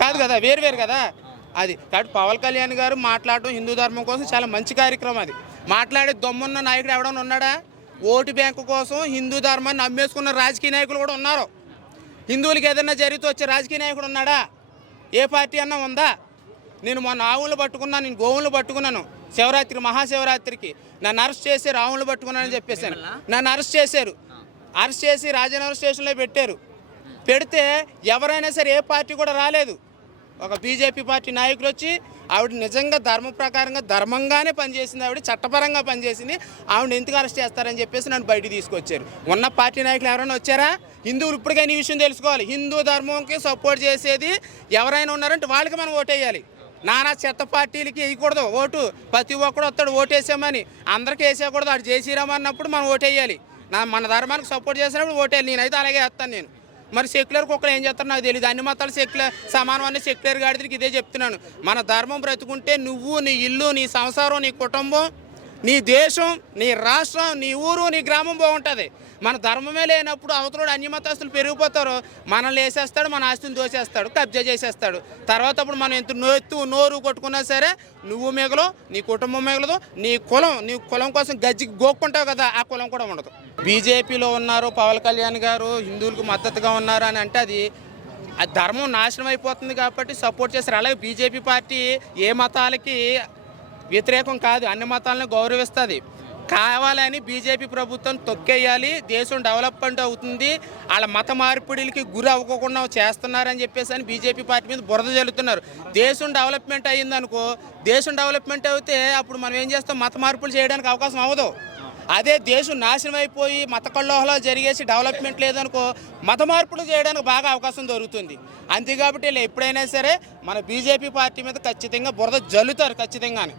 కాదు కదా, వేరు వేరు కదా అది. కాబట్టి పవన్ కళ్యాణ్ గారు మాట్లాడటం హిందూ ధర్మం కోసం చాలా మంచి కార్యక్రమం. అది మాట్లాడే దమ్మున్న నాయకుడు ఎవడన్నా ఉన్నాడా? ఓటు బ్యాంకు కోసం హిందూ ధర్మాన్ని నమ్మేసుకున్న రాజకీయ నాయకులు కూడా ఉన్నారు. హిందువులకి ఏదైనా జరిగితే వచ్చే రాజకీయ నాయకుడు ఉన్నాడా? ఏ పార్టీ అన్నా ఉందా? నేను మొన్న ఆవులు పట్టుకున్నాను, నేను గోవులు పట్టుకున్నాను శివరాత్రి మహాశివరాత్రికి. నన్ను అరెస్ట్ చేసి ఆవులు పట్టుకున్నానని చెప్పేశాను. నన్ను అరెస్ట్ చేశారు. అరెస్ట్ చేసి రాజనగర్ స్టేషన్లో పెట్టారు. పెడితే ఎవరైనా సరే ఏ పార్టీ కూడా రాలేదు. ఒక బీజేపీ పార్టీ నాయకులు వచ్చి ఆవిడ నిజంగా ధర్మ ప్రకారంగా ధర్మంగానే పనిచేసింది, ఆవిడ చట్టపరంగా పనిచేసింది, ఆవిడ ఎందుకు అరెస్ట్ చేస్తారని చెప్పేసి నన్ను బయటికి తీసుకొచ్చారు. ఉన్న పార్టీ నాయకులు ఎవరైనా వచ్చారా? హిందువులు ఇప్పటికైనా ఈ విషయం తెలుసుకోవాలి. హిందూ ధర్మంకి సపోర్ట్ చేసేది ఎవరైనా ఉన్నారంటే వాళ్ళకి మనం ఓటేయాలి. నానా చెత్త పార్టీలకి వేయకూడదు ఓటు. ప్రతి ఒక్కడు వస్తాడు ఓటేసామని, అందరికీ వేసేయకూడదు. అటు జయశ్రీరామ్ అన్నప్పుడు మనం ఓటేయాలి. మన ధర్మానికి సపోర్ట్ చేసినప్పుడు ఓటేయాలి. నేనైతే అలాగే వేస్తాను. నేను మరి సెక్యులర్ కుక్కలు ఏం చేస్తారో నాకు తెలియదు. అన్ని మతాలు సమానం అనే సెక్యులర్ గాడికి ఇదే చెప్తున్నాను. మన ధర్మం బ్రతుకుంటే నువ్వు, నీ ఇల్లు, నీ సంసారం, నీ కుటుంబం, నీ దేశం, నీ రాష్ట్రం, నీ ఊరు, నీ గ్రామం బాగుంటుంది. మన ధర్మమే లేనప్పుడు అవతలోడు అన్ని మతస్థులు పెరిగిపోతారు. మనల్ని వేసేస్తాడు, మన ఆస్తిని దోచేస్తాడు, కబ్జా చేసేస్తాడు. తర్వాత అప్పుడు మనం ఎంత నోరు కొట్టుకున్నా సరే నువ్వు మిగలవు, నీ కుటుంబం మిగలదు, నీ కులం కోసం గజ్జికి గోక్కుంటావు కదా, ఆ కులం కూడా ఉండదు. బీజేపీలో ఉన్నారు పవన్ కళ్యాణ్ గారు, హిందువులకు మద్దతుగా ఉన్నారు అని అంటే అది ధర్మం నాశనం అయిపోతుంది కాబట్టి సపోర్ట్ చేస్తారు. అలాగే బీజేపీ పార్టీ ఏ మతాలకి వ్యతిరేకం కాదు, అన్ని మతాలను గౌరవిస్తుంది. కావాలని బీజేపీ ప్రభుత్వం తొక్కేయాలి, దేశం డెవలప్మెంట్ అవుతుంది, వాళ్ళ మత మార్పిడిలకి గురి అవ్వకుండా చేస్తున్నారని చెప్పేసి అని బీజేపీ పార్టీ మీద బురద జల్లుతున్నారు. దేశం డెవలప్మెంట్ అయ్యిందనుకో, దేశం డెవలప్మెంట్ అయితే అప్పుడు మనం ఏం చేస్తాం? మత మార్పులు చేయడానికి అవకాశం అవ్వదు. అదే దేశం నాశనం అయిపోయి మత కల్లోహలాలు జరిగేసి డెవలప్మెంట్ లేదనుకో, మత మార్పులు చేయడానికి బాగా అవకాశం దొరుకుతుంది. అంతే కాబట్టి ఎప్పుడైనా సరే మన బీజేపీ పార్టీ మీద ఖచ్చితంగా బురద జల్లుతారు ఖచ్చితంగా.